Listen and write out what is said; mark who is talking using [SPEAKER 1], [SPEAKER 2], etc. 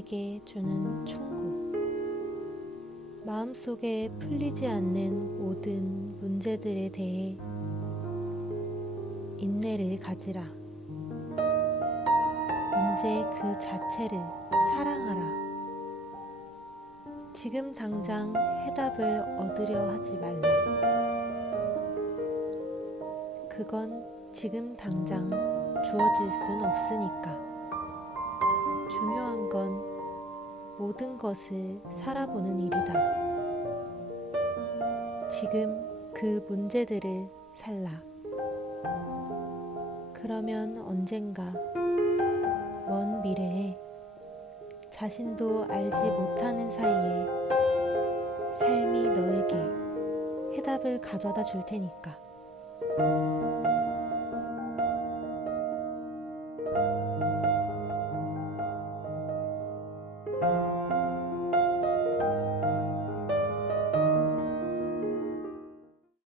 [SPEAKER 1] 시인에게 주는 충고. 마음속에 풀리지 않는 모든 문제들에 대해 인내를 가지라. 문제 그 자체를 사랑하라. 지금 당장 해답을 얻으려 하지 말라. 그건 지금 당장 주어질 순 없으니까. 중요한 건 모든 것을 살아보는 일이다. 지금 그 문제들을 살라. 그러면 언젠가 먼 미래에 자신도 알지 못하는 사이에 삶이 너에게 해답을 가져다 줄 테니까.